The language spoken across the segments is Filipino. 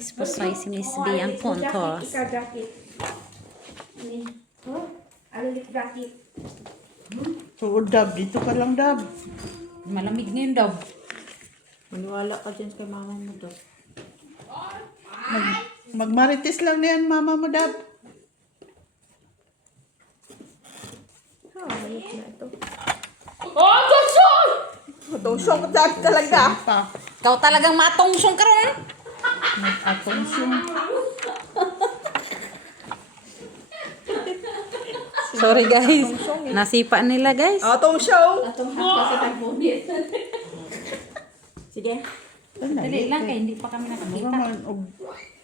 guys, pusay si Miss B ang puntos. Ikaw jacket. Ano yung jacket? So, Dab, dito ka lang, Dab. Malamig ngayon daw. Maniwala ka dyan kay mama mo daw. Magmarites lang na yan, mama mo, Dab. Ayos na ito. Oh, tusong! Tusong ka talaga. Pa. Ikaw talagang matungsong ka ron. Atong siyong. Sorry guys. Nasipa nila guys. Atong show. Atong hapa sa tagbunit. Sige. Dali lang kaya hindi pa kami Mura nakakita. man,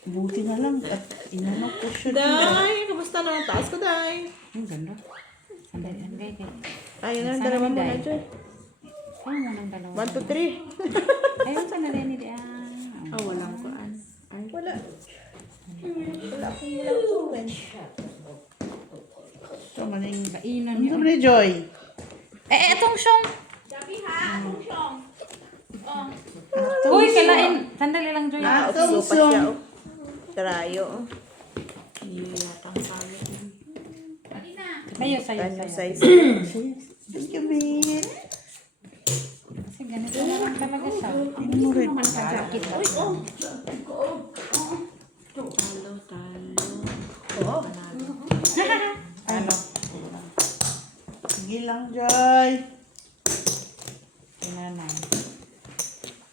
buti na lang. At inanok ko siya. Day, kamusta na? Taas ko, Day. Ang ganda. Sandali lang guys. Ayun na, Sana dalawa mo Day. na dyan. Kaya mo ng dalawa. 1, 2, 3. Ayun sa nalini di Ah, walang kuan. Ay, wala. Wala akong tuwen. Ito maning. Kainan Ano niyo. ni Joy? Itong siyong. Uy, kalain. Sandali lang, Joy. Ah, Atong uso pa siya. siyong. Oh. Tarayo. Hindi yatang sabi. Sayo, sayo, Kanya sayo. size. Thank you, babe. Kasi ganito na lang talaga siya. Ano mo rin? Jacket. Uy, oh. Talo, talo. Oo. Ano? Sige lang, Joy. Tinanay.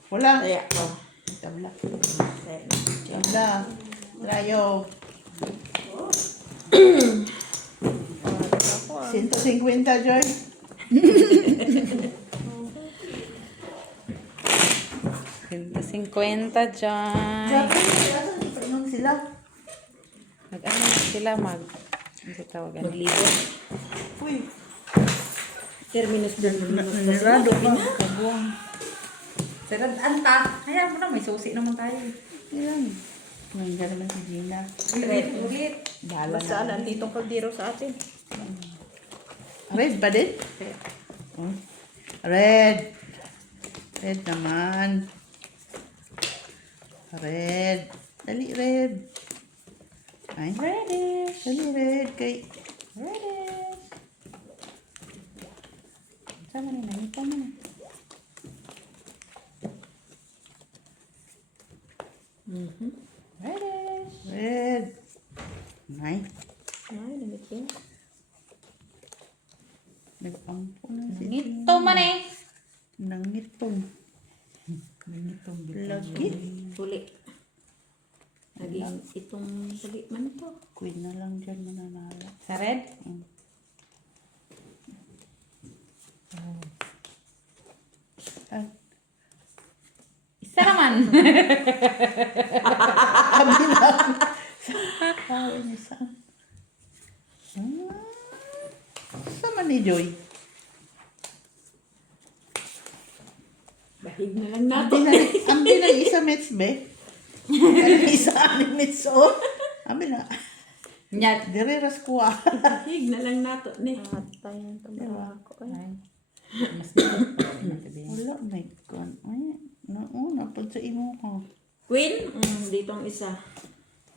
Wala. Kaya, oh. Tabla. Kaya. Tabla. Trayo. 150, Joy. $50 dyan. Paingon sila. Mag-ano na sila, ano tawag, ano? Maglibo. Uy. Terminus doon. Narado ka. Kabuang. Sarad, anta. Hayaan mo na, may susi naman tayo. Ilan? Nandiyan naman si Gina. Ulit. Bahala Basta na. nanditong kaldero sa atin. Red ba din? Oh. Red. Red naman. Red. Dali, red. Ay. Reddish. Dali, red. Kay... Reddish. Sama na, nanita mo na. Reddish. Red. Ay. Ay, lamit yun. Nag-ampo na si Ito man eh. Nangitong. Nangitong. Lagi. Tuli. Naging itong tuli man ito. Queen na lang dyan mananalo. Sa red? Ay. Isa naman. Sabi lang. Sabi niya saan? Sama ni Joy. Bahig na lang nato. Ang bilang isa mets be. Ang isa aning mets o. Ang bilang. Nyat. Dire raskuha. Bahig na lang nato. Ne. Atay ng tabara ko. Mas dito. Wala, my God. Ay, nauna po sa imo ko. Queen? Dito ang isa.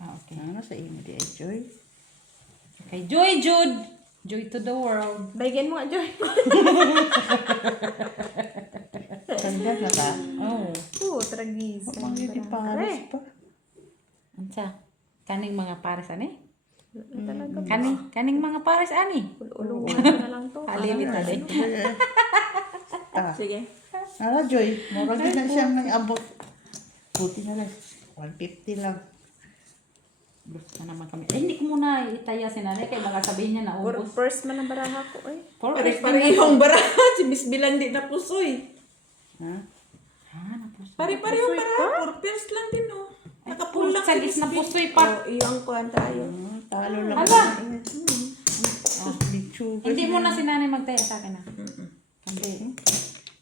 Ah, okay. Ano sa imo di ay Joy? Okay, Joy Jude. Joy to the world. Baigyan mo nga, Joy. Tanda na ka. Oh. Oo, tragis. Pamangyo di Paris pa. Ansa? Kaning mga pares ani? Talaga. Kaning mga pares ani? Ulungan ko na lang to. Alimit na din. Sige. Nara Joy, murag din na siyang nang abot. Buti na lang. 150 lang. Gusto na naman kami. Eh, hindi ko muna itaya si nanay kaya baka sabihin niya na ubos. First man ang baraha ko eh. Pare-parehong baraha. Si Miss Bilan di napusoy. Ha? Napos. Pare-parehong baraha. First lang din oh. Nakapul lang. Sagis na pusoy pa. Oh, iyong kuhan tayo. Talo lang. Hala! Bichu. Hindi mo na si nanay magtaya sa akin na. Hindi.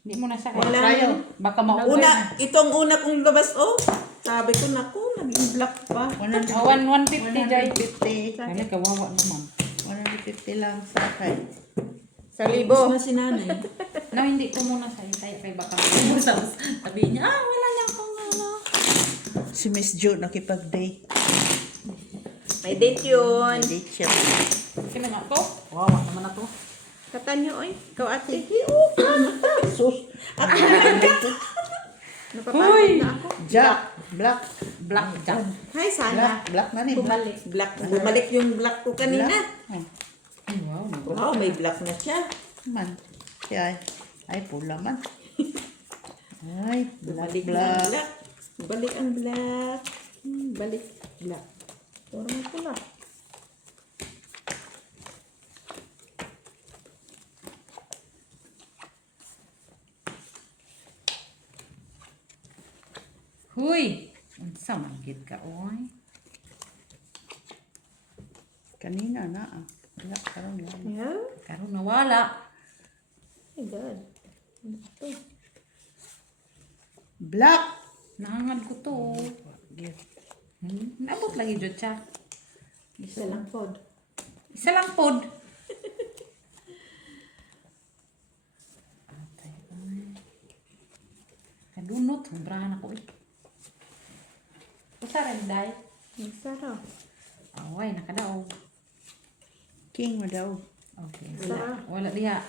Hindi mo na siya. Wala. Tayo. Baka mauwi na. Itong una kong labas oh. Sabi ko naku, naging black pa. 150. 150 Jai. 150. Ay, kawawa naman. 150 lang sa akin. Sa libo. Na si nanay. No, hindi ko muna sa itaya kay baka mauwi. Sabihin niya, wala lang akong ano. Si Miss Jo nakipag-date. May date yun. Date siya. Sino nga to? Wow, naman na to. Katan nyo, oy. Ikaw ate. Sus. Napapagod na ako. Jack. Black. Black jack. Hi, sana. Black na ni. Black. Bumalik yung black ko kanina. Oh, Wow. Wow, may black na siya. man. Siya ay pula man. Ay, black, Balik ang black. black. Balik ang black. Balik black. Puro mo pula. Huy! Unsa man gid ka, oy? Kanina na ah. Wala, karoon lang. Yeah. Karon nawala. My God. Ano to? Black. Nahangad ko to. Nabot lagi jud siya. Isa lang pod. Isa lang pod. Kadunot, humbrahan ako eh. Basta rin day. Isa raw. Away, nakadaog. King mo daw. Okay. Wala. Wala diha.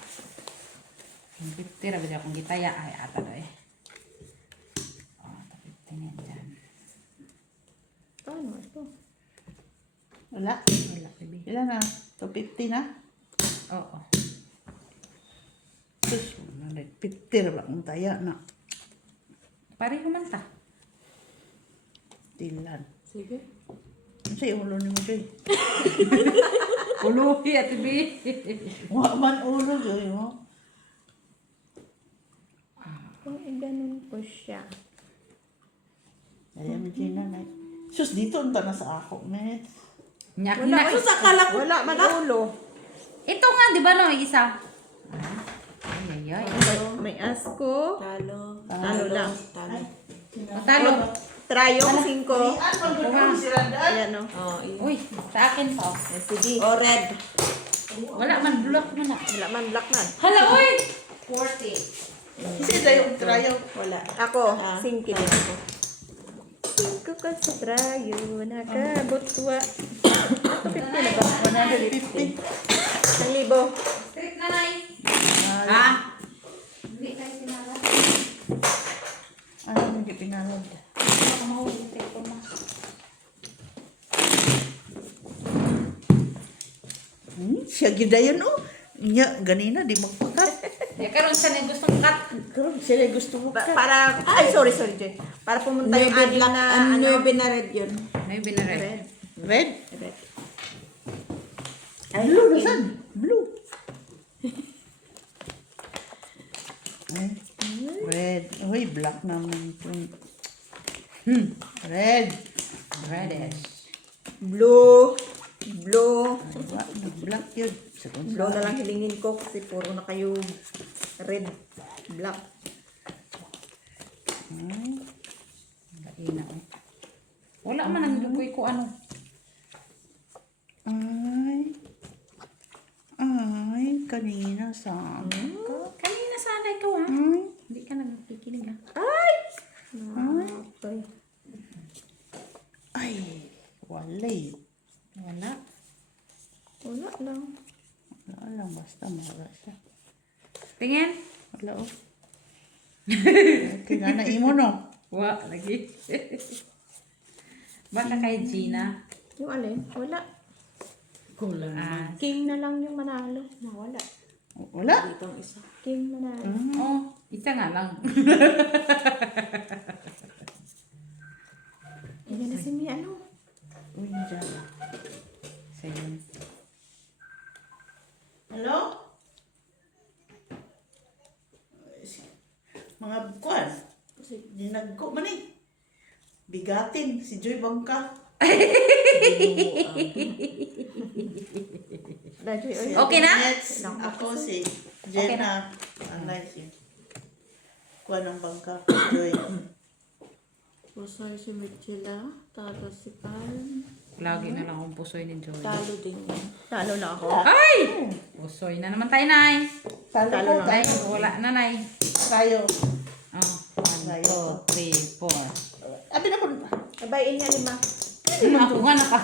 Ang 50 ra bida akong gitaya ay ata do eh. Oh, tapos tingin dyan. Paano ito? Wala. Wala, baby. Ilan na? 250 na? Oo. Sus, 50 ra ba ang taya na? Pareho man ta. Tilan. Sige. Ano sa'yo ulo ni mo, Joy? Uluhi at bi. Wa man ulo, Joy, mo. Kung ganun ko siya. Ayan, mo, Gina, na. Sus, dito unta na sa ako, met. Nyak Wala, na. sa kala ko. Wala man ulo. Ito nga, di ba no, isa? Ay, ay, ay. May asko. Talo. Talo lang. Talo. Matalo. Trayong 5. Ayan o. Oh, iya. Uy, sa akin pa. Sige. Oh, red. Wala man, block mo na. Wala man black man. Hala, uy! 40. Kasi tayo trayo. Wala. Ako, Ah, 5 din ako. 5 ka sa trayo, nakabutwa. 50 na ba? 150. 1,000. Strip na nai. Ha? Hindi tayo sinala. Ano hindi pinalad? Baka mahuli yung cellphone mo. Siya gidayon, oh. Nya, ganina, di magpakat. Eh, karon siya na gustong cut. Karoon, sila gusto mo kat. Para, ay, sorry, Jay. Para pumunta yung anim na, Ano ano, yung binared yun? May binared. red. Red? Red. Blue, nasan? Blue. Ay, red. Uy, black naman ito. Red. Reddish. Blue. Blue. Ay, black yun. Sa Blue na lang hilingin ko kasi puro na kayo red, black. Ay, Kaina oh. Wala man ang dugoy ko ano. ay, kanina sa Kanina sana ikaw ha. Ay, Hindi ka nagkikinig ha. Ay! Okay. ay, walay. Wala. Wala lang. Wala lang, basta mawala siya. Tingin. Wala, oh. Kinanain mo, no? Wa, lagi. Baka kay Gina. Yung alin? Wala. Kulang. Ah. King na lang yung manalo. Wala. Wala. Dito ang isa. King manalo. Oh, isa nga lang. Yan na si Mi, ano? Uy, dyan. Sige. Hello? Mga bukuan. Kasi dinagko man eh. Bigatin. Si Joy Bangka. Dajoy, oy. Okay na? Nets, ako si Jenna. Anay si kuha ng Bangka. Joy. Pusoy si Michela. Talo si Pal. Lagi na lang akong pusoy ni Joy. Talo din yun. Talo na ako. Ay! Pusoy na naman tayo, Nay. Talo Talo ko. lang. Nay, wala na, Nay. Tayo. Oh, 1, 2, 3, 4. Abi na po. Sabayin niya 5. Ako nga naka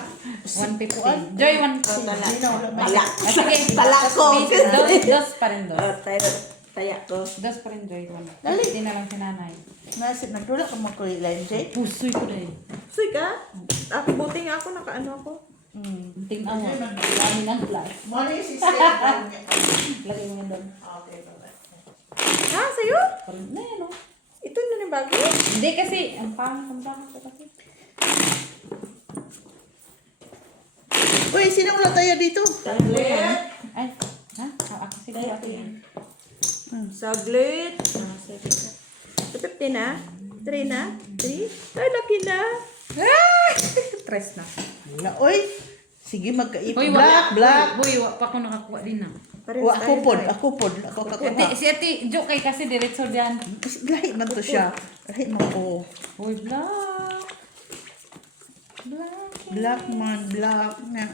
150. Joy, 150. Tala. Sige, Tala ko. Dos pa rin, dos. Taya ko. Dos pa rin, Joy. 150 na lang si nanay. Nasa nagdula ka mo ko ilan, Jay? Pusoy ko na eh. Suy ka? Ako, buti nga ako, nakaano ako. Tingnan mo. Dami ng plus. Muna yung sister. Lagay mo yan doon. Okay, bye-bye. Ha? Sa'yo? Parang na yan, oh. Ito na yung bago? Hindi kasi, ang pangit ko kasi. Uy, sino wala tayo dito? Ay, ha? Ako sige, ako yan. Saglit. 250 na? 3 na? 3? Ay, laki na. Tres na. Wala, uy. Sige, magkaipon. Uy, Black. Boy, wa pa ako nakakuha din na. Parehas Wa, tayo, ako pod, Joy. ako pod. Ako kakuha. Si ate, Jo kay kasi diretso diyan. Lahi man to siya. Lahi man ko. Uy, black. Black. Black man, black.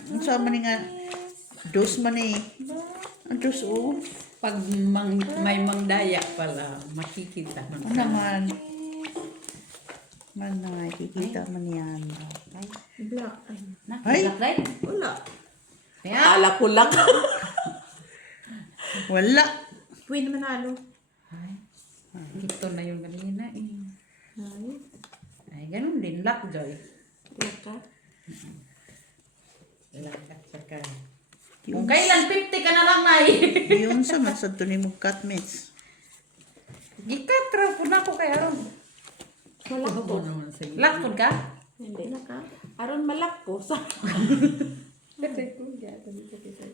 Ang sama ni nga. Dos man eh. Ang dos, oh. Pag may mangdaya pala, makikita man. Ano naman? Man na, kikita man yan. Black. Na, Ay. black light. Wala. Kaya, Ala ko lang. Wala. Queen manalo. ay, ito na yung kanina eh. Ay. Ay, ganun din. Black Joy. Black ka? Lakat saka. Kung kailan 50 ka na lang, Nay. Yun sa masad to ni mong catmates. Gikatra po na ako kay Aron. Malak Ako ko. naman sa iyo. Lakod ka? Hindi na ka. Aron malak ko sa.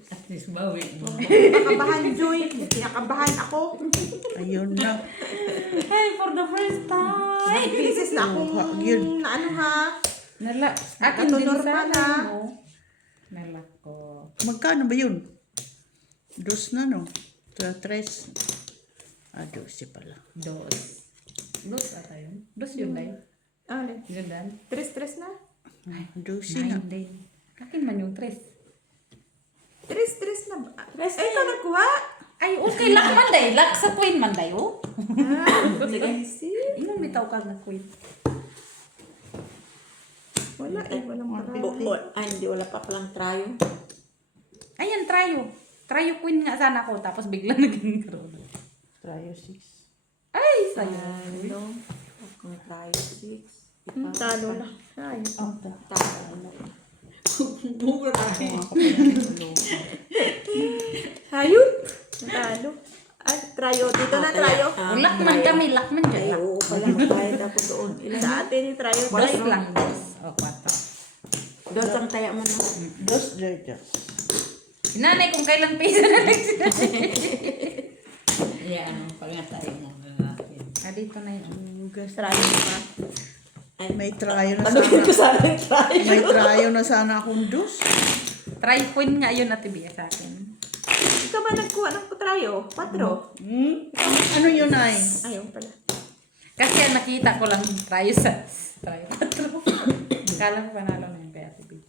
At least bawi mo. Nakabahan, Joy. Kinakabahan ako. Ayun na. Hey, for the first time. Pieces na akong Yun. na ano ha. Nala, akin Ito din normal, sana ah. mo. Nalak ko. Magkano ba yun? Dos na, no? Tres. Dos pala. Dos. Dos ata yun. Dos yun, Nay. Ano? Yun dan. Tres na? Dos na. Nine din. Akin man yung tres. Tres na ba? Ay, ito nagkuha. Ay, okay lang man day. Lak sa queen man day, oh. Easy. Inong bitaw ka na queen. Wala eh, walang parang. Ay, hindi wala pa palang trayo. Ayan, tryo. Tryo queen nga sana ko. Tapos bigla naging karoon. Tayo 6. Ay, sayo. Ano? Kung trayo 6. Talo na. Ay. Oh, Talo. Bugo tayo. Hayop. Talo. Ay, trayo. Dito na trayo. Lak man kami. Lak man dyan. Ay, Lak. oo pala magbayad ako doon. Ilan Sa na? atin yung trayo. Dos Trayo. lang. Dos. O, 4. Dos ang taya mo na. Dos, Georgia. Nanay, kung kailang piso na lang sila. Yan, pangatay mo na natin. Ah, dito na yun. Trayo pa. Ay, May trayo na tanongin ko sana. sana yung trayo. May trayo na sana akong dos. Try queen nga yun at ibiya sa akin. Ikaw ba nagkuha ng trayo? 4? Ano yun ay? Ayaw pala. Kasi ang nakita ko lang try sa try 4. Kala ko panalo na yun kaya tibi.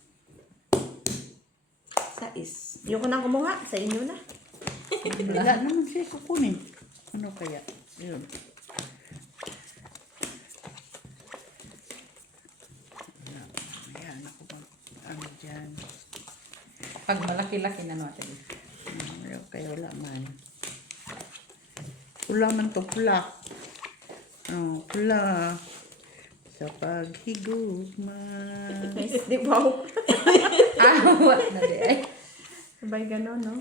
Sais. Ayoko nang kumuha. Sa inyo na. Wala naman siya kukunin. Ano kaya? Yun. Ayan, ako ba? Ano dyan? Pag malaki-laki na natin. Kaya wala man. Pula man to, pula. Oh, pula. Sa paghigugma. Di ba? Ah, what na di ay. Sabay gano'n, no?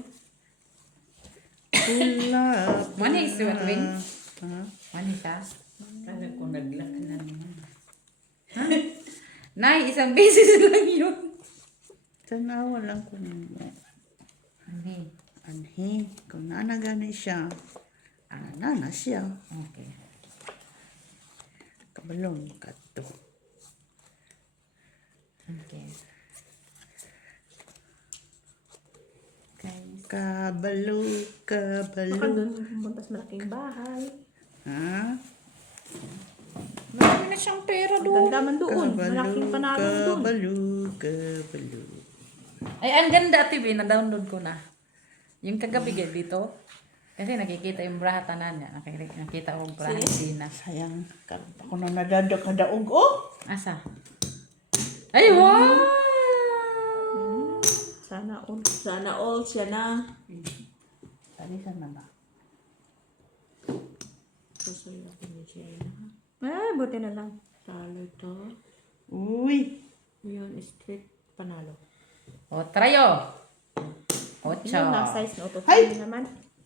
Pula. Mani is what wing? Ha? Mani siya. Kala ko naglak na naman. Nay, isang beses lang yun. Tanawa lang kung Ani. anhi. Kung nanagana siya. Nana siya. Okay. Kabalong kato. Okay. Guys. Kabalo, Baka kabalo. doon pumunta sa malaking bahay. Ha? Marami na siyang pera doon. Ganda man doon. Malaking panalo doon. kabalo, kabalo. Ay, ang ganda, TV. Na-download ko na. Yung kagabi dito. Kasi nakikita yung brahatanan niya. Nakikita ko yung brahatina. Sayang, ako na nadadakadaog. Oh! Asa? Ay, wow! Sana all. Sana all siya na. Alisan na ba? Susuyo ko ni Jenna. Ah, buti na lang. Talo ito. Uy! Yun, straight panalo. Otrayo. Ocho. Yun, na size na utot Ay! naman.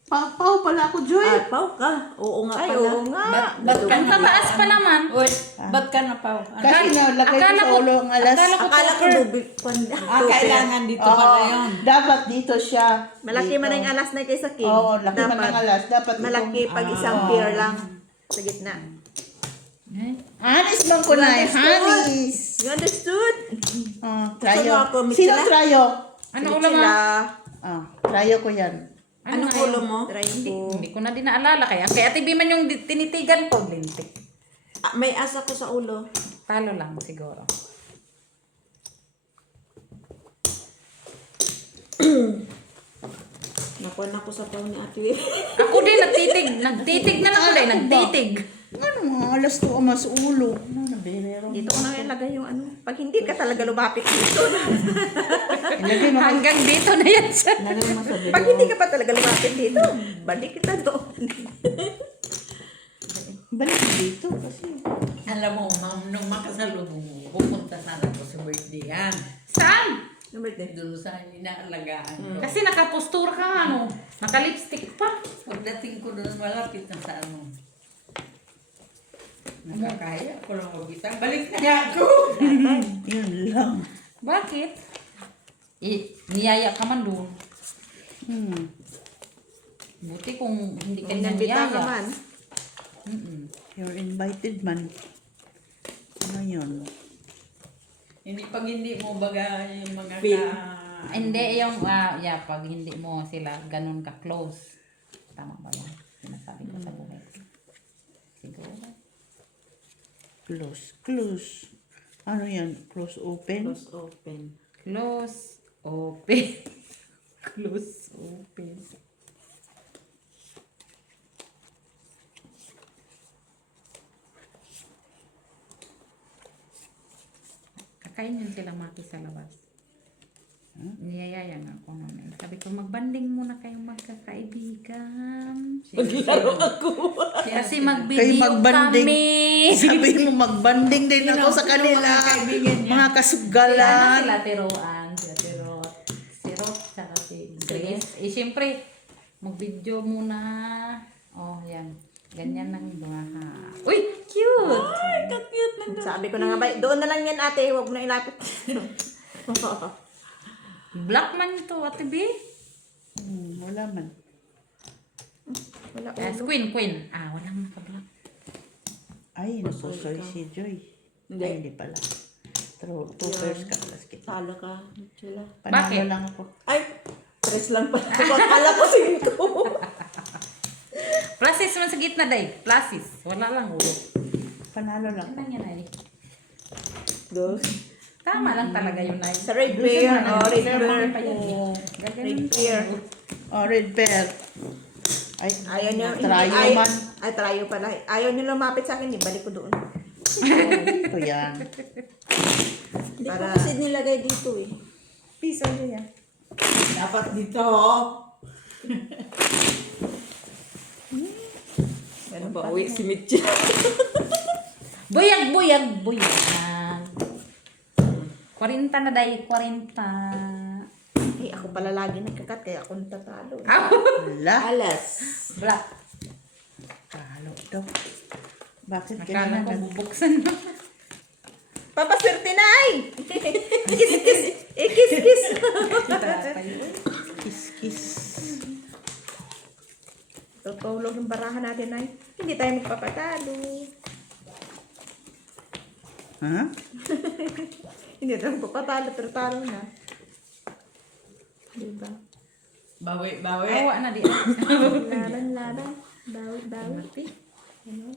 Pau pala ako, Joy! Ay, pau ka. Oo nga Ay, pala. oo nga. Ba't ka Ang tataas pa naman. Uy, ba't ka na pa? Kasi nalagay ko akala sa ko- ulo ang alas. Akala ko dubi. Kailangan dito Oo, pala yun. dapat dito siya. Malaki Dito. man ang alas na kaysa king. Oo, laki man Dapat ang alas. Dapat malaki itong- pag isang pair lang. Sa gitna. Hanis bang ko na eh. Hanis! You understood? Trayo. Gusto mo ako, Sino Mitchila? trayo? Ano ulam mo? Trayo ko yan. Anong nga ulo yun? mo? Try Hindi, ko. hindi ko na din naalala. Kaya Ate B man yung tinitigan ko. Lintik. May asa ko sa ulo. Talo lang siguro. Nakuha na ko sa pau ni Ate. Ako din, nagtitig na lang ulit. Nagtitig. Ano mga alas to ang mas ulo? Ano na berero? Dito ko na ilagay yung ano. Pag hindi ka talaga lumapit dito. Ilagay mo. Hanggang dito na yan siya. Ilagay mo sa Pag hindi ka pa talaga lumapit dito, balik kita doon. Balik dito kasi. Alam mo, ma'am, nung makasalubong mo, pupunta sana ko sa birthday yan. Saan? Number 10. Doon sa inaalagaan ko. Kasi nakapostura ka nga, ano. Naka-lipstick pa. Pagdating ko doon, malapit na sa ano. Nakakaya ko lang magbitang. Balik na nga ako! Yun lang. Bakit? Niyaya ka man doon. Buti kung hindi ka niya Nabita ka niyaya. man. You're invited man. Ano yun? Hindi pag hindi mo baga yung mga Feel. Hindi, yung, pag hindi mo sila ganun ka-close. Tama ba yan? Sinasabi ko sa buhay ko. Siguro. Close. Ano yan? Close open? Close open. Close, open. Close, open. Kakain yun sila mati sa labas. Niyayaya nga ako naman. Sabi ko, magbanding muna kayong magkakaibigan. Maglaro ako. Kasi Kayo mag-video magbanding. kami. Sabi mo, magbanding din ako sa kanila. Mga kasugalan. Sila Tiroan, sila Tirot. Si Rot, tsaka si Grace. Eh, siyempre, mag-video muna. Oh, yan. Ganyan lang mga. Uy, cute! Ay, ka-cute na doon. Sabi ko na nga ba, doon na lang yan ate, huwag mo na ilapit. Black man ito, Ate B. Wala man. Wala Yes, ulo. Queen. Walang naka-black. Ay, napusoy si Joy. Hindi. Ay, hindi pala. Two pairs ka plus kita. Talo ka. Chula. Panalo Bakit? lang ako. Ay, 3 lang pala. Akala ko 5. Pluses man sa gitna, day. Pluses. Wala lang ulo. Panalo lang. Ano lang yan, ay? Dos. Tama lang talaga yun, ay. Sa red pair. Oh, red pair. Red pair. Oh, red pair. Ay, Ayaw niyo. Trayo ay, man. Ay, trayo pala. Ayaw niyo lumapit sa akin. Balik ko doon. Ito yan. Hindi ko kasi nilagay dito eh. Piso niya yan. Dapat dito. Ano ba? Uwi si Mitchell. Buyag. 40 na, day. 40. Eh, ako pala lagi nagkakat. Kaya ako natatalo. Wala. Alas. Black. Talo daw. Bakit Nakala ganyan ko na? bubuksan mo. Papaswerte na ay! Kiss. Kiss. Kiss. Tutulog yung barahan natin ay. Hindi tayo magpapatalo. Ha? Hindi tayo magpapatalo pero talo na. Diba? Bawi. Awa na di. Laban. Bawi. Ano?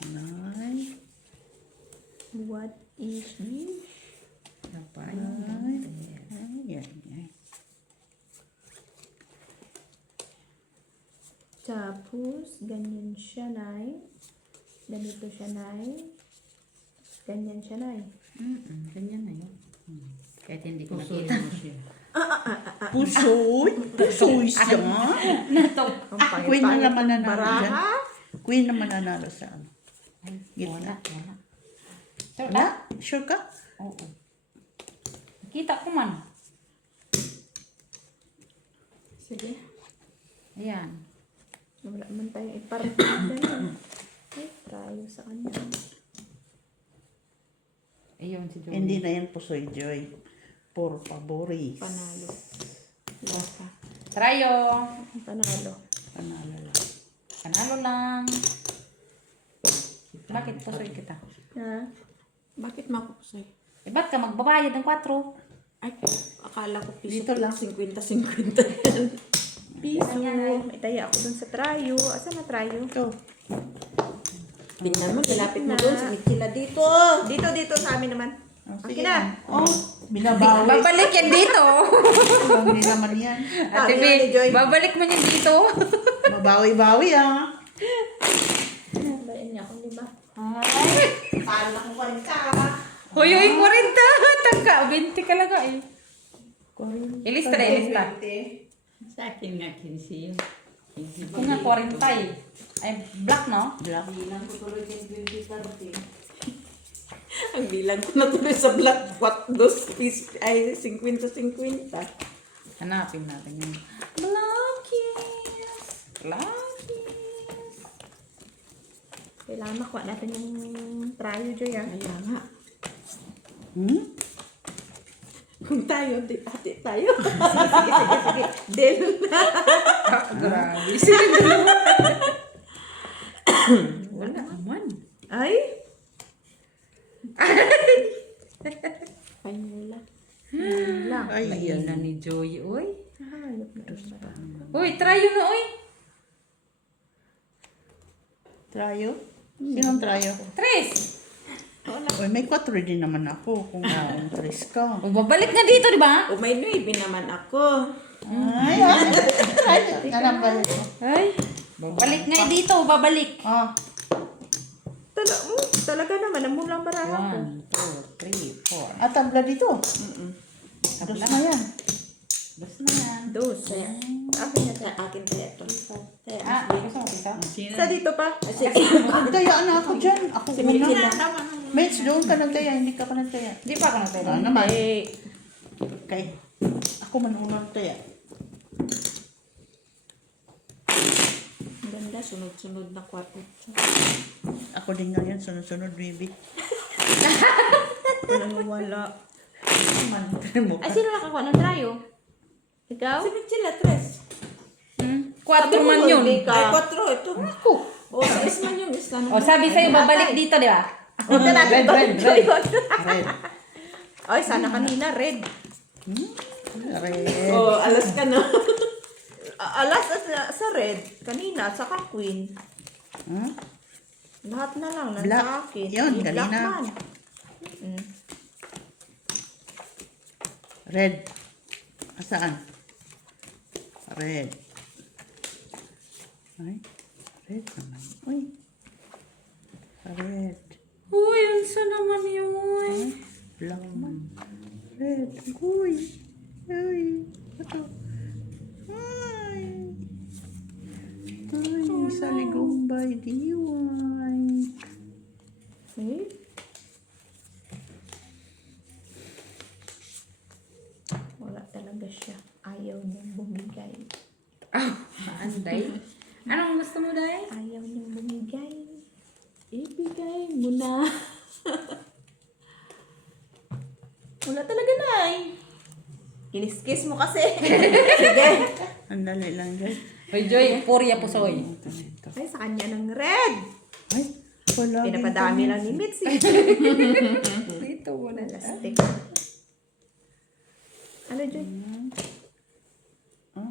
Nay. What is this? Napay. Ay. Tapos, ganyan siya, Nay. Ganito siya, Nay. Ganyan siya, Nay. Ganyan na yun. Kahit hindi ko Pusoy nakita. mo siya. Pusoy? Pusoy siya. Ang Queen na pangit-pangit naman ng nanalo dyan. baraha. Queen naman nanalo sa ano. Ay, Gitna. wala. Sure Wala? ka? Sure ka? Oo. Kita ko man. Sige. Ayan. Wala man tayong iparating. Ay, tayo sa kanya. Ayun si Joey. Hindi na yan Pusoy Joy. Por favoris. Panalo. Basta. Trayo. Panalo. Panalo lang. Panalo lang. Bakit pusoy kita? Ha? Bakit mapupusay? Eh, ba't ka magbabayad ng 4? Ay, akala ko piso. Dito lang. 50-50 yan. Piso. May taya ako dun sa trayo. Asan na trayo? Ito. Tingnan mo, tilapit mo doon. Sumitsila dito. Dito sa amin naman. Oh, Akin na. Oh, binabawi. Babalik yan dito. Hindi naman yan. Ate Sabi nga ni B, Joy. babalik mo yan dito. Mabawi-bawi ah. Bayan niya akong 5. Paano na kung 40 ka? Hoy, 40. Tangka, 20 ka lang eh. Ilista. Sa akin nga 15 yun. Kung nga 40 eh. Ay, black no? Black. Bilang ko tuloy yung 20-30. Ang bilang ko na tuloy sa black. What those piece ay 50-50. Hanapin natin yung Blackies. Blackies. Kailangan makuha natin yung trayo, Joy, ah. Kaya nga. Hmm? Kung tayo, ate tayo. Sige. Del na. Grabe. Wala naman. Ay! Panula. Lang. Ay, Lain na yan. ni Joy, oy. Hayop na rin. Uy, try yun na, oy. Trayo? Sinong trayo? Tres. Uy, may 4 din naman ako kung naong 3 ka. O, babalik na dito, di ba? O may 9 naman ako. Ay, ay. Trayo. Alam ba ito? Ay, babalik nga dito, babalik. Ah, Talaga naman, ang mulang baraha ko. 1, 2, 3, 4. at tabla dito. Dos na yan. Bas na yan. Dos. Akin na Sa akin kaya ito. Kaya Ah, gusto mo isa? Sa dito pa. sige. Nagtaya na ako dyan. Ako Similin una. na. Mates, doon ka nagtaya. Hindi ka pa nagtaya. Di pa ako nagtayo. Ah, naman. Eh, Okay. Ako man unang taya. Ang ganda, sunod-sunod na kwarto. Ako din nga yan. Sunod-sunod, baby. walang wala. Naman. Ay, sino nakakuha ng trayo? Ikaw? Si Michela, 3. 4 man yun. Ay, 4. Ito. Ako. O, 6 man yun. Isa O, sabi sa'yo, babalik dito, di ba? Punta natin to. Red. Red. Ay, sana kanina red. Red. O, alas ka na. Alas sa red. Kanina, saka queen. Hmm? Lahat na lang nasa Black. akin. Yun, Eh, black kanina. man. Red. Asaan? Red. Ay. Red naman. Uy. Red. Uy, ansa naman yun? Black man. Red. Uy. Uy. Ito. Ay. Ay, sa ligumbay. Diway. Eh? Wala talaga siya. Ayaw niyang bumigay. Ah, maanday. Anong gusto mo, Day? Ayaw niyang bumigay. Ibigay mo na. Wala talaga, Nay. Kiniskis mo kasi. Ang dali lang dyan. Hoy, Joy, purya pusoy. Ito. Ay, sa kanya ng red. Ay, wala. Pinapadami lang ni Mitzi. Dito, wala. Plastic. Ano, Joy? Huh?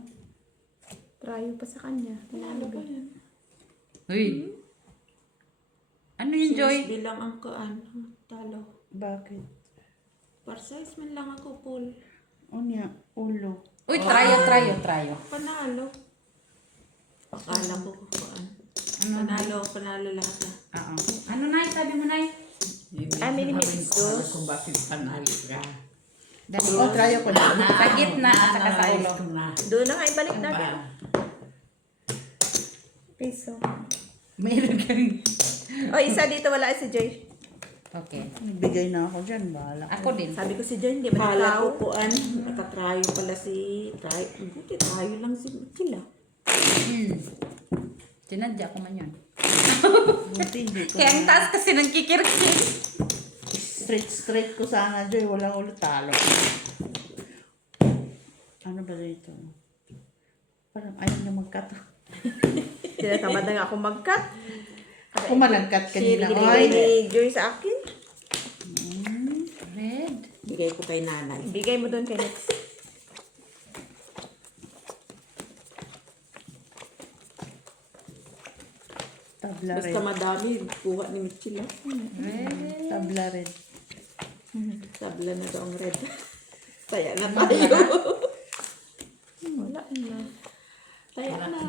Trayo pa sa kanya. Ano ba? Uy. Ano yun, Joy? Bilang ang kaan. Talo. Bakit? Per size man lang ako, Paul. Unya, ulo. Uy, trayo. Panalo. Akala ko kuhaan. Ano? Panalo lahat na. Oo. Ano, Nay? Sabi mo, Nay? Mini-mix ko. dos. Kung bakit panalo ka. Dali. Oh, try ko na. Sa gitna at saka sa ulo. Ko na. Doon na nga, ibalik Ano natin. ba? Piso. Mayroon ka rin. O, isa dito, wala si Joy. Okay. Bigay na ako dyan. Bahala. Ako din. Sabi ko si Joy, hindi ba Kala tao? ko kuan. Nakatrayo pala si... Buti trayo lang sila. Sinadya ko man yun. Buti hindi ko Kaya ang na. taas kasi ng kikirkir. Straight ko sana, Joy. Walang ulit talo. Ano ba dito? Parang ayaw niya mag-cut. Tinatamad na nga ako mag-cut. Ako manag-cut kanina. Binigay Ay, ni Joy sa akin. Red. Bigay ko kay nanay. Bigay mo doon kay Nex. tabla red. Basta madami, kuha ni Michila. Red. Tabla red. Sabla na daw ang red. Taya na tayo. Wala na. Taya na.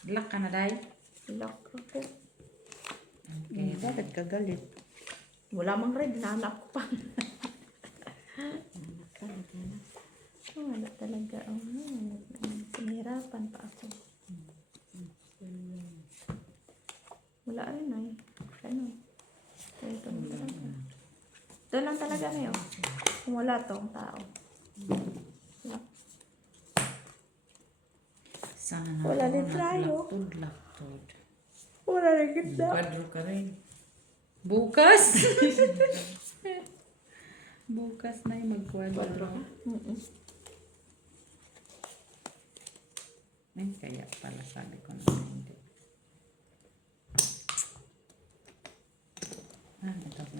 Black ka na, Day. Lock ako. Okay. Bakit ka galit? Wala mang red, nahanap ko pa. Wala talaga. Sinihirapan pa ako. Wala rin ay. Ano? Ito lang talaga. Ito lang talaga na yun. Kung wala to, ang tao. Wala. Sana na Wala ako din tayo. naglaktod. Wala rin ganda. Kwadro ka rin. Bukas? Bukas na yung Kwadro magkwadro. ka? Ay, kaya pala sabi ko na hindi. Ito.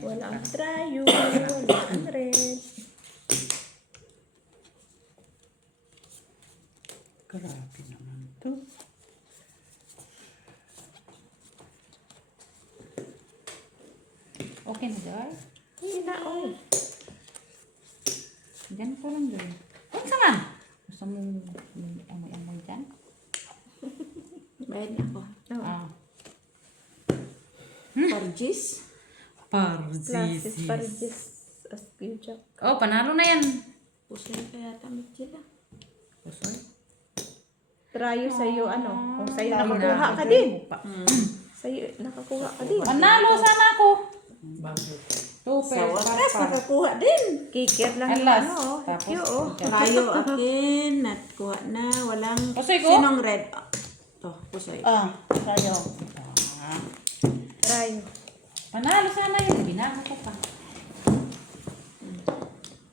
Wala ang trayo. Wala ang red. Grabe naman to. Okay na, Joy? Hindi na, oy. Diyan ko lang doon. Huwag saan? Gusto mo amoy-amoy dyan? Bayad ako. Oh. Ah. Pargis. Plastic parigis as future. Oh, panalo na yan. Puso na kaya ta Michila. Pusoy. Trayo sa'yo, ano? Kung sa'yo Tama nakakuha na. ka din. Sa'yo, nakakuha ka din. Panalo sana ako. Bakit? Two Sa pairs. wakas, nakakuha din. Kikir lang yung Alas. ano, oh. Tapos, Thank you, oh. Trayo akin. Natkuha na. Walang... Pusoy ko? Sinong red? To, pusoy. Ah, tayo. Trayo. Panalo sana yun. Binago ko pa.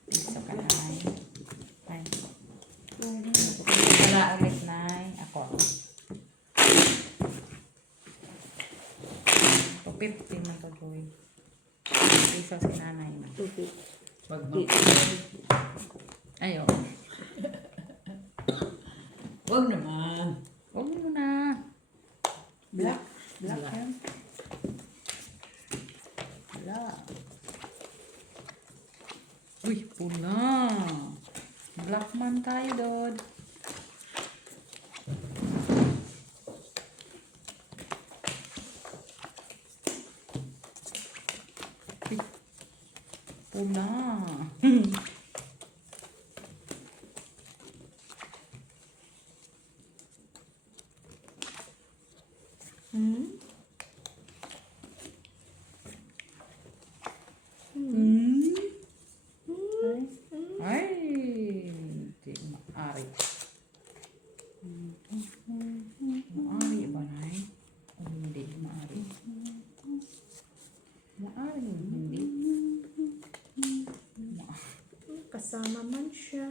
Piso ka na, Nay. Ay. Wala ulit, Nay. Ako. 250 man to gawin. Piso si nanay na. Tubig. Wag mo. Ayo. Wag naman. Huwag mo na. Black. Black yan. Black. Uy, pula. Black man tayo, Dod. Uy, pula. Ay, hindi maari. Maari ba, Nay? O hindi maari? Maari, hindi. Kasama man siya.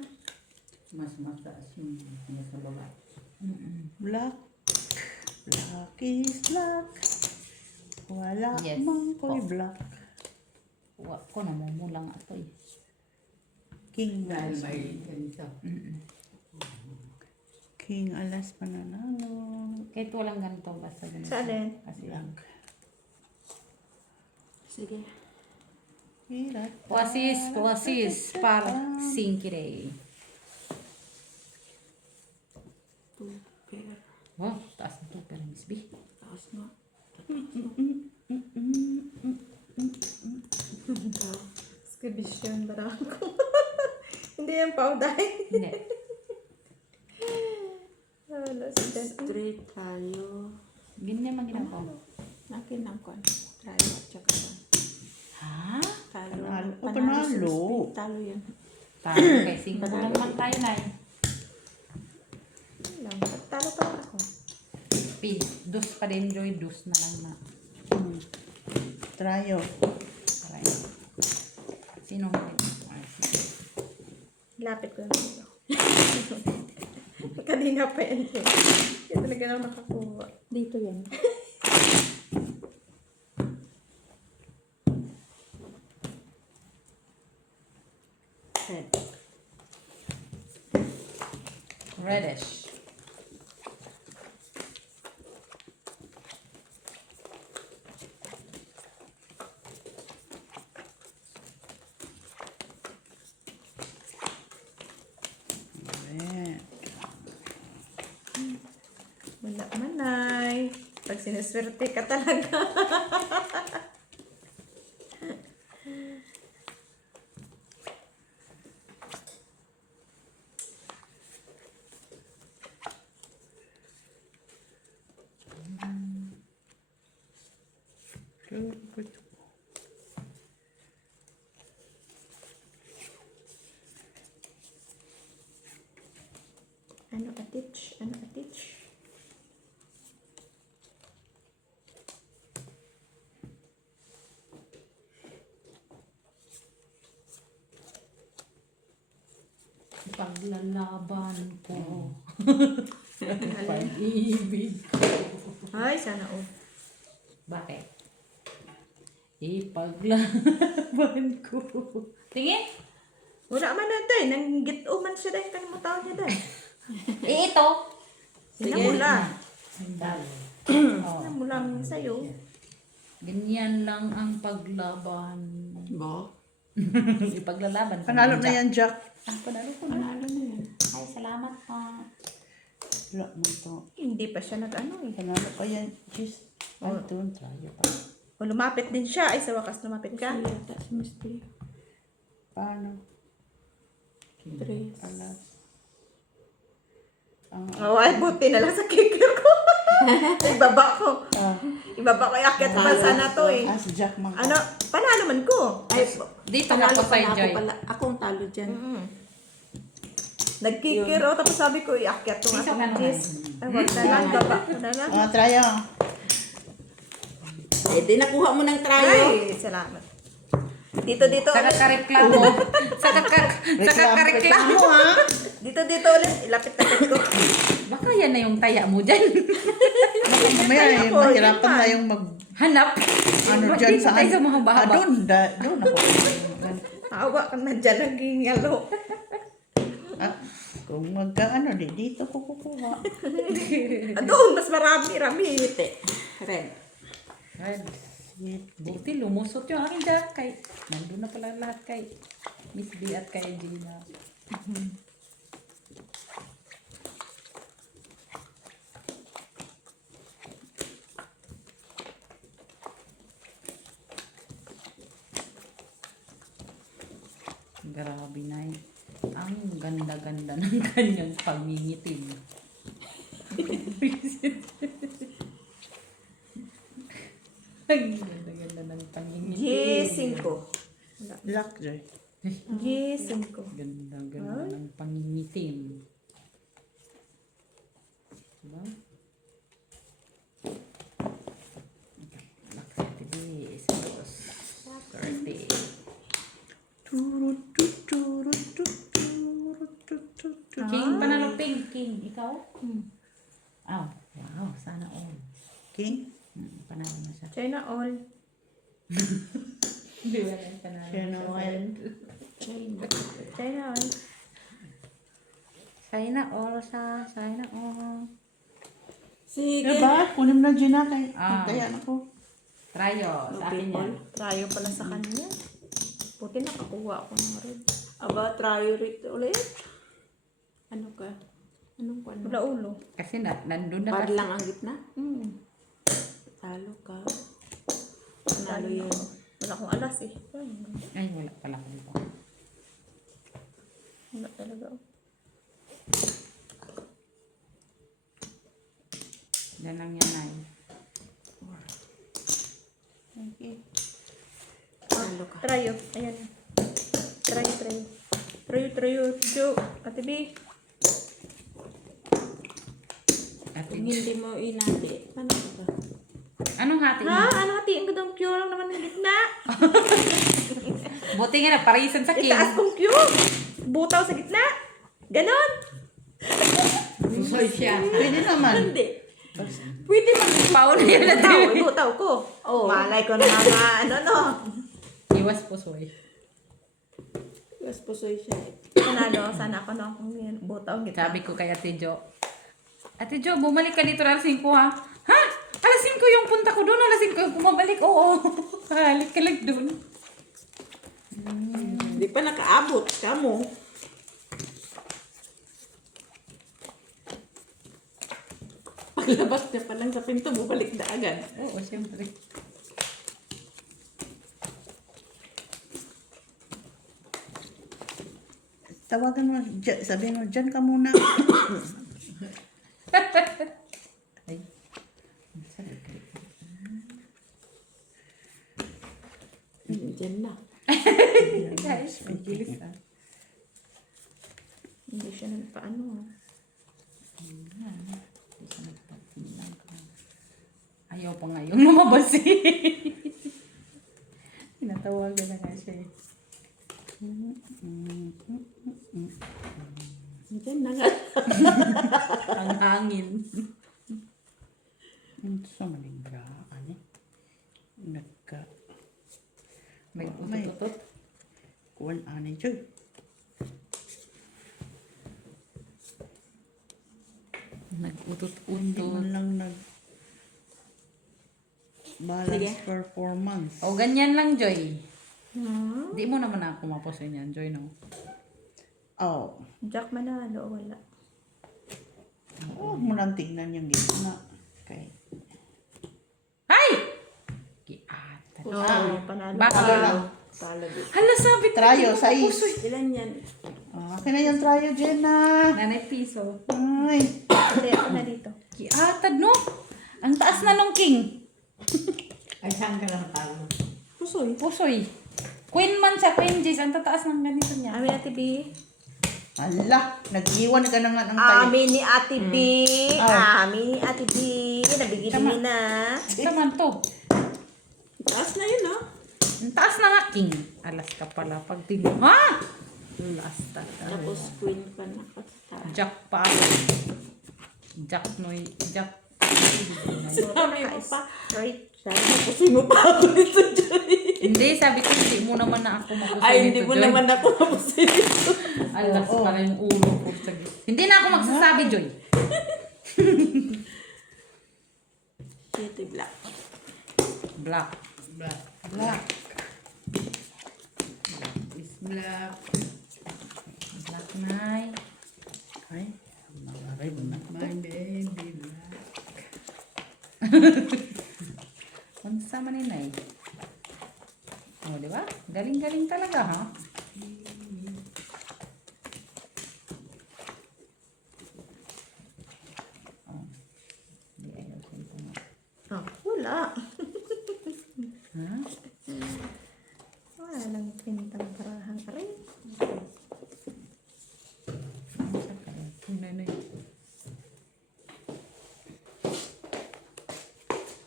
Mas mataas yung nasa baba. Black. Black is black. Wala Yes. mang ko'y Oh. black. Wa ko na mumulang ato eh. King Dahil alas. may ganito. King alas pananalo. Kahit walang ganito, basta ganito. Sa alin? Kasi Black. Sige. Hirat. Wasis para singkire. Two pair. Wow, taas na to pero Miss B. Taas Taas nga. Skibisyon bara ako. Hindi yan pauday. Hindi. Wala si Dan. Straight tayo. Ganyan man ginagawa. Akin ang kwan. Tayo at saka kwan. Ha? Talo. Panalo. Oh, Panalo sa panalo. speed. Talo yan. Tayo kay 5 lang man tayo na eh. Lang. Talo pa ako. Speed. Dus pa din, Joy. Dus na lang na. Trayo. Aray. Sino hindi? Ah, sige. Lapit ko lang dito. Kanina pa yan. Hindi talaga na nakakuha. Dito yan. Red. Reddish. Red. Wala manay. Pag sinuswerte ka talaga. Ano atich? Ano atich? Paglalaban ko. Pag-ibig ko. Ay, sana all. Bakit? Ipaglaban ko. Tingin? Wala man na tayo. Nanggit man siya dahil kanimutawan niya dahil. Ito. Sinamula. Oh. Sinamula mo sa'yo. Ganyan lang ang paglaban. Bo? Ipaglalaban ko. Panalo na yan, Jack. Ah, panalo ko na. Panalo na yan. Ay, salamat pa. Wala mo to. Hindi pa siya nag-ano eh. Panalo pa yan, Jis. Ay, doon, trayo pa. O lumapit din siya. Ay, sa wakas lumapit ka. Kaya ta si Misty. Paano? Tres. Alas. Ang Oh, ay, buti na lang sa kicker ko. Ibaba ko. ah, Ibaba ko. Iakyat pa sana to eh. as Jack man. Ano? Panalo man ko. Ay, Dito ka panalo pa sa pala ako Joy. pala. Akong talo dyan. Nagkikir oh, tapos sabi ko, iakyat to nga Isa sa ka naman. Jis. Ay, wag na lang. Baba ko na lang. Oh, trayo. Eh, di nakuha mo ng trayo. Ay, salamat. Dito Sa ulit. kakareklamo. sa kakareklamo ha. Dito ulit. Ilapit-lapit ko. Baka yan na yung taya mo dyan. Mamaya eh, ako, mahirapan yun tayong mag... Hanap. Ano Ba't dyan dito sa... tayo sa mga Ah, bahaba? doon ako. Awa ka na dyan. Naging yalo. Ah, kung magka-ano, dito ko kukuha. Doon, mas marami. Ite. Red. Red. Buti lumusot yung aking jack kay. Nandun na pala lahat kay Miss B at kay Gina. Grabe na eh. Ang ganda-ganda ng kanyang pangingitim. Ang ganda-ganda ng pangingitim. G5. Black Joy. G5. Ganda-ganda ng pangingitim. Diba? Okay. Black 30 days. Tapos 30. King, panalo pink. King, ikaw? Oh, wow. Sana all. King? Panalo na siya. China all. Hindi wala yung panalo. China all. China all. Sana all siya. Sana all. Sige. Diba? Kunin mo na Gina kay... Ah. Kaya ako. Tryo. Sa akin yan. Trayo pala sa kanya. Puti nakakuha ako ng red. Aba, trayo rito ulit. Ano ka? Anong kwan? Wala ulo. Kasi nandun na Pad kasi. lang ang gitna? Talo ka. Panalo yun. Wala akong alas eh. Ay, wala pala ko dito. Wala talaga. Yan lang yan ay. Okay. Talo ka. Trayo. Ayan. Trayo. Jo. Ate B. Ate, Kung hindi mo inati, paano ka? anong hati Ha? mo? Ano hatiin ko daw? Q lang naman ng gitna. Buti nga na, parisan sa king. Itaas kong Q. Butaw sa gitna. Ganon. Busoy siya. Pwede naman. Hindi. Pwede man. Paul yan natin. Butaw ko. Oo. Malay ko na mga ano. Iwas po, soy. Mas pusoy siya. Panalo. Sana ako na kung butaw ang gitna. Sabi ko kay Ate Jo, Ate Jo, bumalik ka dito alas 5 ha? Ha? Alas 5 yung punta ko doon, alas 5 yung bumalik. Oo. Halik ka lang doon. Hindi pa nakaabot ka mo. Paglabas niya pa lang sa pinto, bubalik na agad. Oo, siyempre. Tawagan mo, sabihin mo, dyan ka muna. Ay. Diyan na. Guys, may gilis ah. Hindi siya nagpaano ah. Ayaw pa nga yung lumabas eh. Tinatawagan na nga siya eh. Diyan na nga. Ang hangin. Sa maling bra, ano? Nagka, May May- utot-utot. kuwan ani, Joy. Hindi Nag-utot-utot. man lang balance Sige. performance. O, ganyan lang, Joy. Hmm? Di mo naman ako mapusin yan, Joy, no? Oh, Jack manalo. Wala. huwag mo nang tingnan yung gitna. Okay. Ay! Giatan. Oo, panalo. Baka. Talo dito. Hala, sabi ko. Trayo, di ko sais. mapusoy. Ilan yan? Okay na yung tryo, Jenna. Nanay piso. Ay. Ate, ako na dito. Giatad, no? Ang taas na nung king. Ay, saan ka lang talo? Pusoy. Pusoy. Queen man siya, Queen Jace. Ang tataas ng ganito niya. Amin Ate B. Hala, nag-iwan ka na nga ng tayo. Amin ni Ate B. Amin ni Ate B. Nabigil na. Saman to. Taas na yun, ah. Ang taas na nga, king. Alas ka pala. Pag tingin. Ha? Last Tapos queen pa na. Jack pa. Jack noy. Jack. Sabi mo pa. Right. Sabi mo, pusoy mo pa ako nito, Joy. Hindi, sabi ko, hindi mo naman na ako mapusoy Ay, hindi nito, mo Joy. naman ako mapusoy nito. Alas pala yung ulo ko. Hindi na ako magsasabi, Joy. Shitty black. Black. Black. Black. Is black. Black night. Ay, mga red na. My baby black. Kung sama ni Nay. O, di ba? Galing-galing talaga, ha? Oh. Di ayaw sa ito nga. Ah, wala. Ha? Wala lang pintang parahang aray. Ano sa kaya? Nay.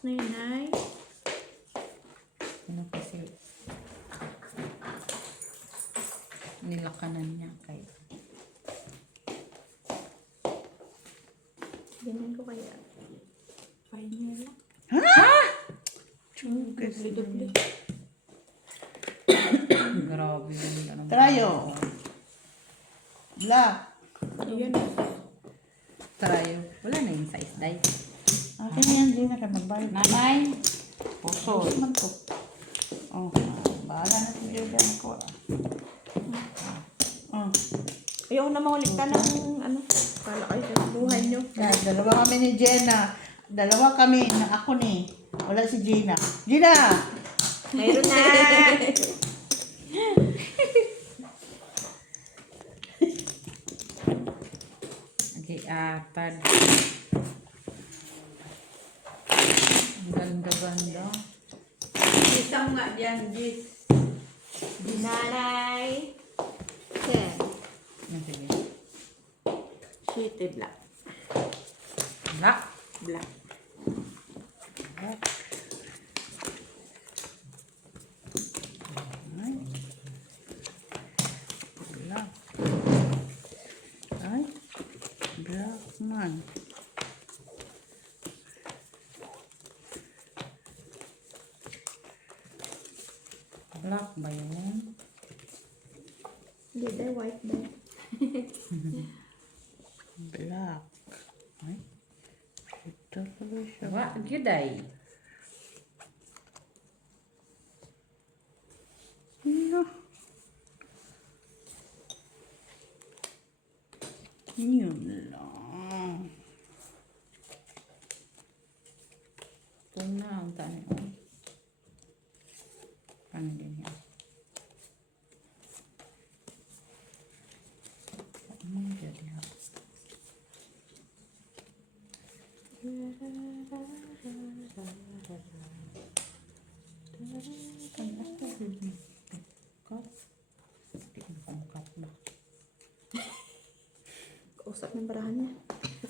Nay. Ano kasi nilakanan niya kay Ganyan ko kaya. Final lang. Chugas. Dubli-dubli. grabe yun nila ng Tryo. Black. Ayun. Tryo. Wala na yung size dye. Akin na yan, Jenna, ka magbalik. Nanay. Puso. Puso man to. Oh, bahala na si Jordan ako. Oh. Ayoko na maulit ka ng ano. Kala kayo sa buhay nyo. Yan, dalawa kami ni Jenna. Dalawa kami na ako ni. Wala si Gina. Gina! Mayroon na. Okay, atad. Ang ganda-ganda. Isang nga dyan, Jis. Nanay. Ten. Yan, sige. Shitty black. Wala. Black. Ay. Wala. Ay. Black man. Black ba yun? Hindi, day white day. Black. Ay. Ito pala siya. Wa, gyuday. No. Yun lang. Ito na ang tani. Paano din yan? Ano jadi ha? Kausap ng barahan niya.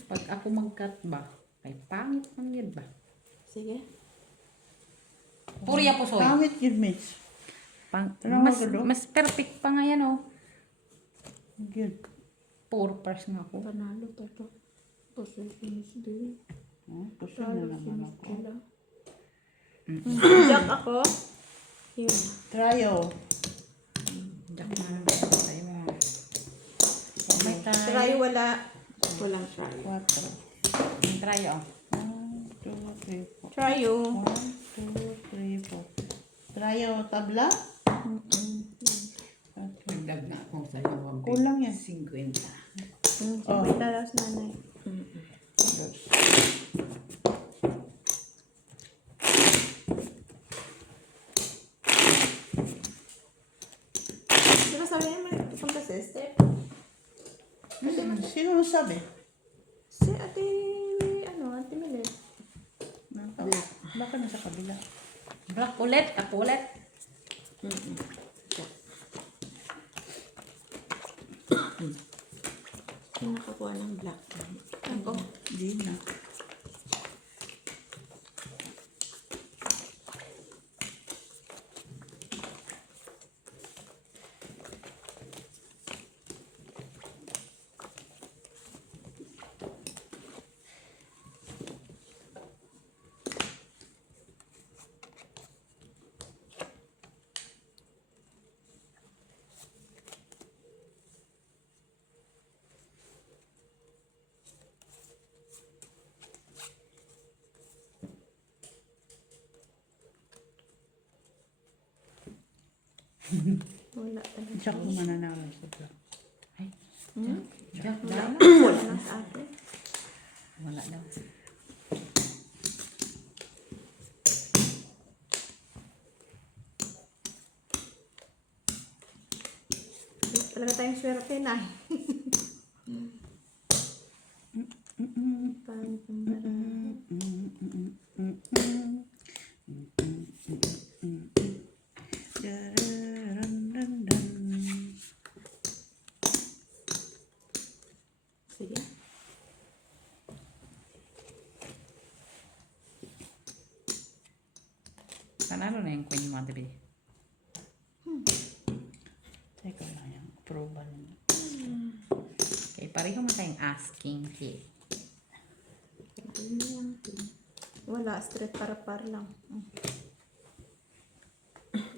Pag ako mag-cut ba, ay pangit man yun ba? Sige. Puri ako soy. Pangit yun, Mitch. Ano Mas, magalo? mas perfect pa nga yan oh. Yun. Purpose nga ako. Panalo pa to. Pusoy finish din. Oh, gusto na naman ako. Kila. Jack ako. Yun. Tryo. Jack na naman tayo mo. May tayo. Try wala. Walang try. 4. May try oh. 1, 2, 3, 4. Try you. 1, 2, 3, 4. Tryo tabla? Nagdag na ako sa iyo. Kulang yan. 50. Oh. Siyempre talas nanay. Diba sabi niya may punta sa step? Sino sabi? Si ate, ate Milet. Baka nasa kabila. Black ulit. Ako ulit. Sino nakakuha ng black? Ako. Hindi na. Wala talaga. Siya kung mananalo sa black. Ay. Jack Wala daw. na. Wala na sa ate. Wala daw. Talaga tayong swerte na. Sige. Panalo na yung queen mo, Ate B. Teka lang yung approval niya. Okay, pareho mo tayong asking key. Wala, straight para lang.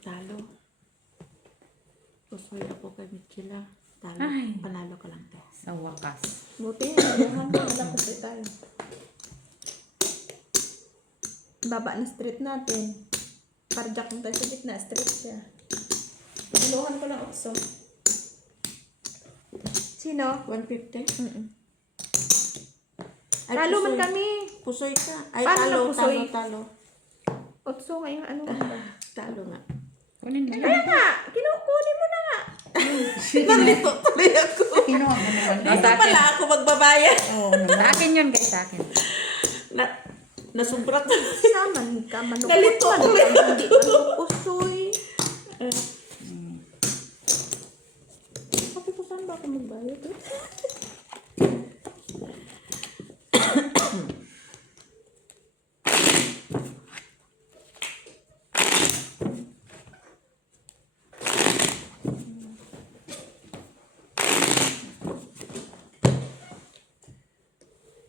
Talo. Pusoy ako kay Michela. Talo. Ay. Panalo ka lang to. Sa wakas. Buti, nalaman ko wala ko tayo. Baba na straight natin. Para jack mo tayo sa gitna, straight siya. Naluhan ko ng okso. Sino? 150? Ay, Talo man pusoy. kami. Pusoy ka. Ay, Paano talo, na pusoy? talo. Otso ngayon, ano ba? Talo nga. Kunin mo Kaya yan. nga, kinukunin mo na nga. Nalito tuloy ako. Kinuha mo naman. Dito pala ako magbabayad. Oo Sa naman. akin yun guys, sa akin. Nasubrat. Saman ka, manukot. Nalito tuloy ako. Hindi manukusoy. Sabi ko, saan ba ako magbayad?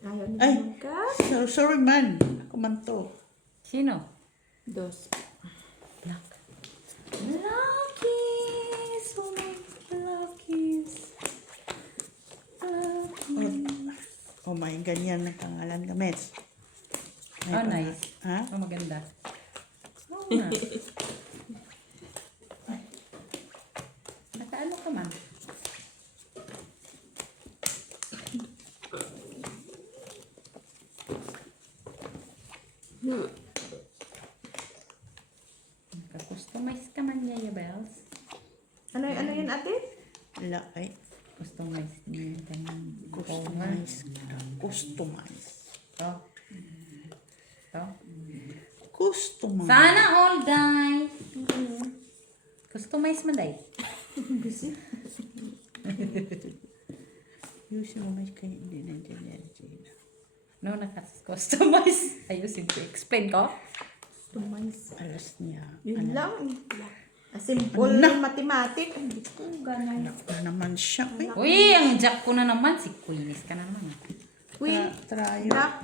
Ayaw niya Ay. ka? Sorry man. Ako man to. Sino? Dos. Black. Luckies! Oh my Luckies! Oh my, ganyan ang pangalan ka, Mets. Oh, nice. Ha? Oh, maganda. Oo nga. Nakaano ka man? Naka-customize ka man niya, Bells. Ano yun, ate? Wala ay. Customize niya yung kanyang Customize. Customize. to. To. Customize. Sana all die. Customize mo, day. Ayusin mo may kayo. Hindi nandiyan yan, Gina. No, naka-customize. Ayusin ko. Explain ko. Tumays. Alas niya. Yun lang. Simple Ano? ng mathematic. Hindi ko ganun. Anak na naman siya. Ay, Uy, ang jack ko na naman. Si Queenies ka na naman. Queen. Trayo. Black.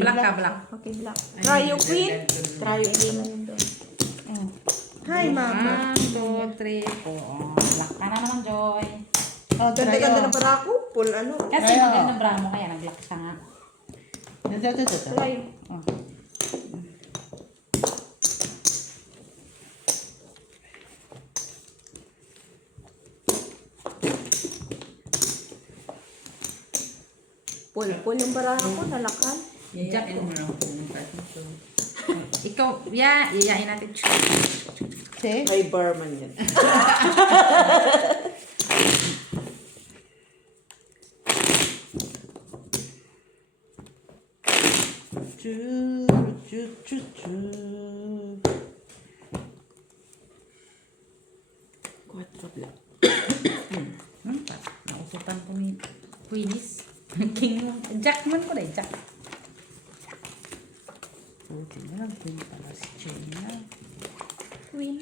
Black ka, black. Okay, black. Trio queen. Try king. Oh. Hi, mama. 1, 2, 3, 4. Oh, black ka na naman, Joy. Oh, Ganda-ganda trayo. na para ako. Full ano. Kasi Ayo. maganda bra mo kaya nag-black siya nga. Ito. Try. Oh. Full yung baraha ko. Nalakan. Yayain mo lang pumunta dito. Ikaw, iyayain natin. See? Ay, barman yan. Chu. Quattro black. Nautupan ko ni Queenies. King mo. Jack man ko dahil, Jack. Buti na lang kung pala si Gina. Queen.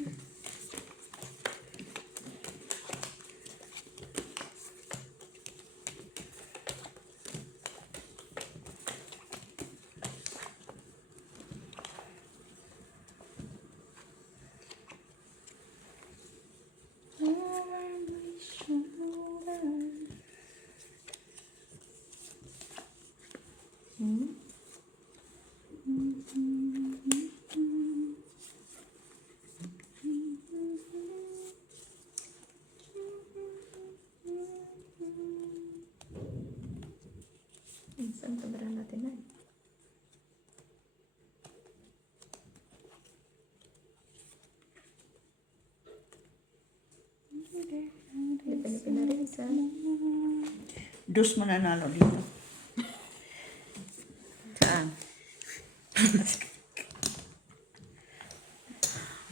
Saan tabara natin na? Hindi na rin sa... Dos mananalo dito. Saan?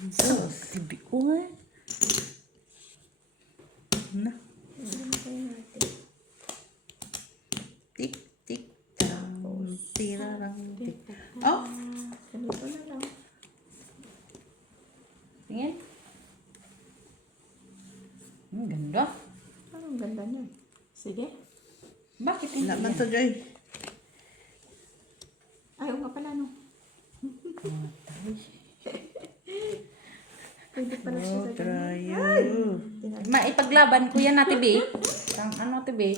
Dos. Tibi ko eh. Na. Ano kaya natin? Tik, tik, tang. Tirarang, tik. Oh, Ganito na lang. Tingin. Ganda. Parang ganda niya. Sige. Bakit hindi wala man yan? to, Joy. Ayaw nga pala, no? Pwede pala siya Oh, sa trayo. Maipaglaban ko yan na, Tibi. Ano, Tibi?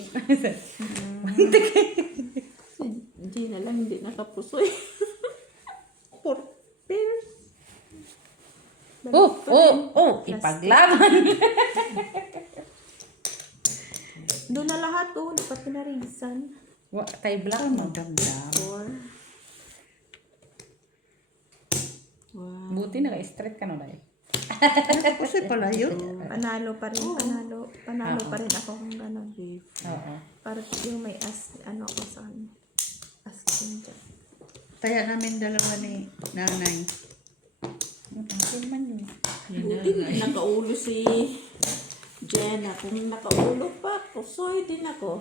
Si Gina lang hindi nakapusoy. Por. Pairs. Ipaglaban. Doon na lahat, oh. Dapat pinarisan. Tayo black mo. Maganda. 4. Wow. Buti naka-straight ka na ba eh. Kasi pala yun. Panalo pa rin, panalo Oo. pa rin ako kung gano'n. Oo. Para yung may ano ako sa kanya. Asking dyan. Kaya namin dalawa ni nanay. Okay man yun. Buti nakaulo si Jenna. Kung nakaulo pa, pusoy din ako.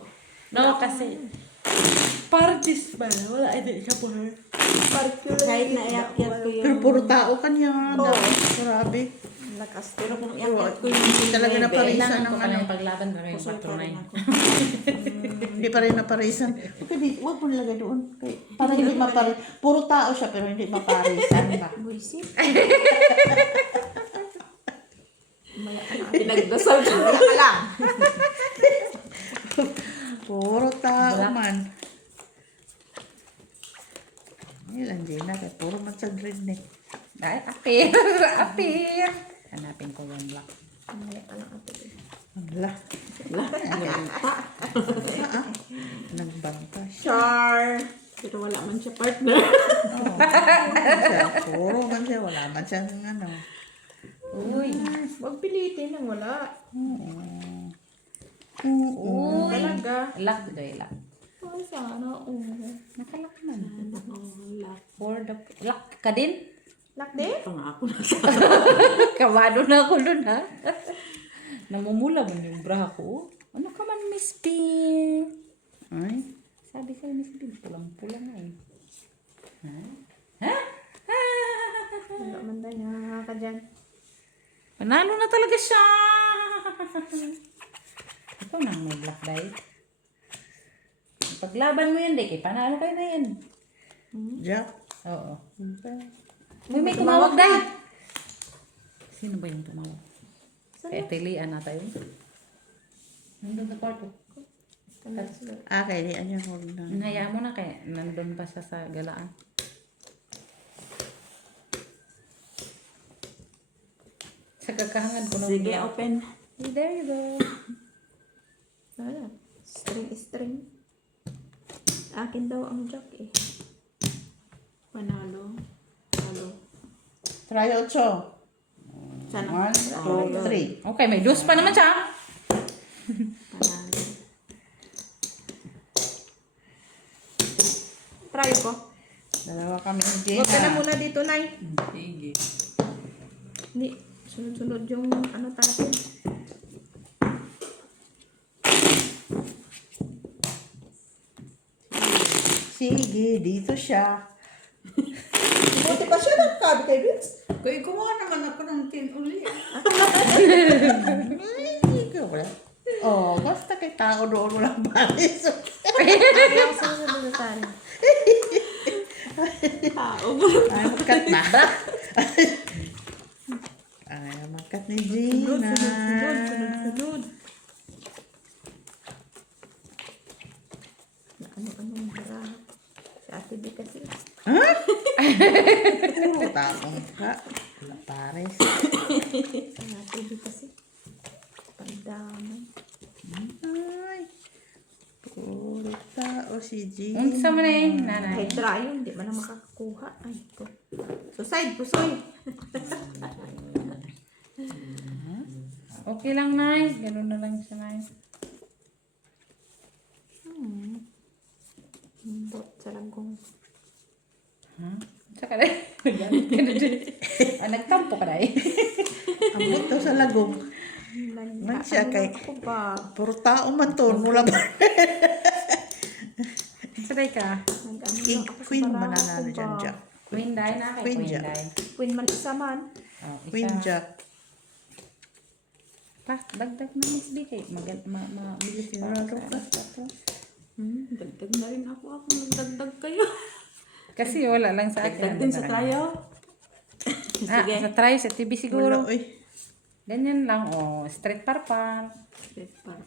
No, kasi parties ba? Wala, hindi siya po. Kahit naiakyat ko yung... Pero puro tao kanya. Grabe. Lakas. Pero kung iakyat ko yung Hindi talaga nuebe, naparisan Kailangan ng ko pala ano. yung paglaban para yung pusoy pa rin patronay. ako. Hindi pa rin naparisan. Okay, huwag mo nilagay doon. Okay. Para hindi maparisan. Puro tao siya pero hindi maparisan ba? Buisit. Pinagdasal ko. Ka lang. Puro tao man. Ilan din na. Puro man sa green eh. Ay, appear! Appear! Hanapin ko yung black. Mamaya ka lang ate. Wala. Nagbanta siya. Char! Pero wala man siya partner. Oo. Siya, puro man siya. Wala man siya ng ano. Uy! Huwag pilitin ang wala. Oo. Talaga. Lock doy, lock. Ay, sana. Nakalock na. Wala. For the... Lock ka din? Lock din? Pangako na sa Kabado na ako dun, ha? Namumula mo yung bra ko. Ano ka man, Miss P? Ay. Sabi sa'yo, Miss P, pulang-pula na eh. Ha? Ha? Wala man tayo. Nakaka ka dyan. Panalo na talaga siya! Ikaw nang may black die. Paglaban mo yan, Deke. Panalo kayo na yan. Jack. Oo. Uy, may tumawag, Day! Sino ba yung tumawag? Kaya tilian nata yun. Nandun sa kwarto. Kaya di niya hold na. Hayaan mo na kaya nandun pa siya sa galaan. Sa kakahangad ko nung Sige, black. open. There you go. Wala. String. Akin daw ang jack eh. Panalo. Panalo. Try 8. Sana. 1, 2, 3. Okay, may dos pa naman siya. Panalo. Try ko. Dalawa kami ni Huwag ka na Gina. muna dito, Nay. Sige. Hindi. Sunod-sunod yung ano tayo. Sige, dito siya. Buti pa siya nagkabi kay Vince. Kaya gumawa naman ako ng tin uli. Ay, ikaw wala. Oh, basta kay tao doon walang balis. Ayaw sa sunod na tayo. Tao. Ay, magkat na. Ay, magkat ni Gina. Sunod. Ano-anong bara. Si Ate B kasi. Ha? Puro taong ka. Wala pares. Si Ate B kasi. Pagdamay. Ay. Puro tao si Gina. Unsa man eh, nanay. Kahit try yun, di man na makakakuha. Ay, ko. So, side, pusoy. Okay lang, Nay. Ganun na lang siya, Nay. Bot sa lagong. Ha? Tsaka na. Nagalit ka na dyan. Nagtampo ka na eh. Ambot daw sa lagong. Man siya kay- Ako ba? Puro tao man to. Mula ba? Saday ka. Nag-ano King, lang ako sa queen baraha mananalo ko dyan, ba? Jack. Queen die na kay Queen Queen Jack. die. Queen man isa man. Oh, isa. Queen Jack. Pa, dagdag na Miss B kay mabilis pa. Sigurado ka. Dagdag na rin ako. Ako nagdagdag kayo. Kasi wala lang sa akin. Dagdag din sa tayo. Sige. Sa try sa TV siguro. Wala, uy. Ganyan lang, oh. Straight parpar. Straight par.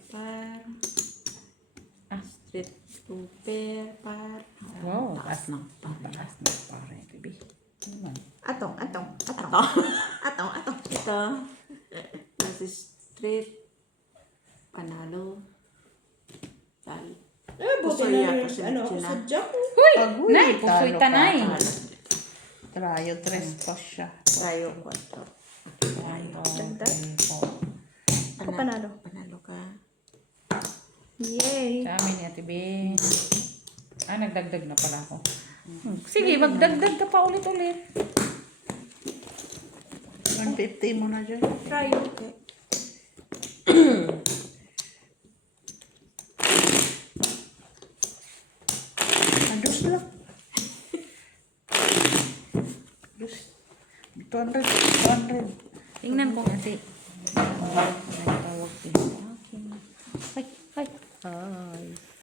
Ah. Straight par. Wow, Taas ng par. Taas na pare, baby. Naman. Atong. Ito. Nasa straight. Panalo. Tal. Eh, buti Pusoy na ako rin. si Ano ako Gina. sa jack. Uy! Agoy, Nay, pusoy talo tanay. ka. Trayo, tres pa siya. Tayo, 4. Dagdag. Ako panalo. Panalo ka. Yay! Sa amin ni Ate Bing. Nagdagdag na pala ako. Sige, magdagdag ka pa ulit-ulit. 150 mo na dyan. Try. Okay. Andus lang. Andus. 200. Tingnan ko ate. Tawag din.